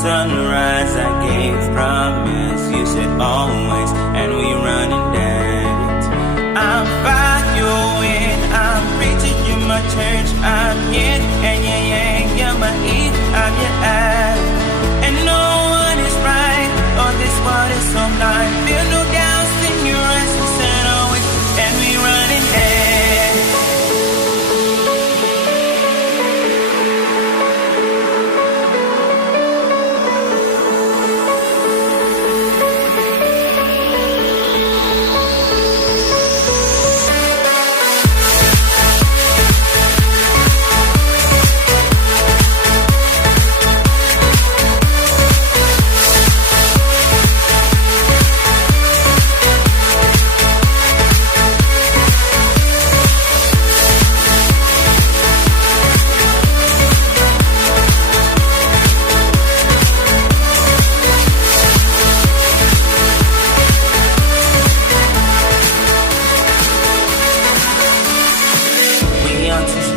sunrise, I gave promise. You said always, and we running dance. I'm following, I'm preaching, you're my church. I'm yin and yang, you're my Eve, I'm your Ad. And no one is right, oh this world is so blind. Feel no doubts in your eyes, you said always, and we running dance.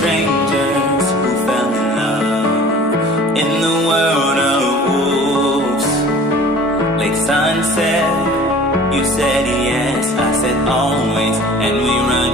Strangers who fell in love in the world of wolves. Late sunset, you said yes, I said always, and we run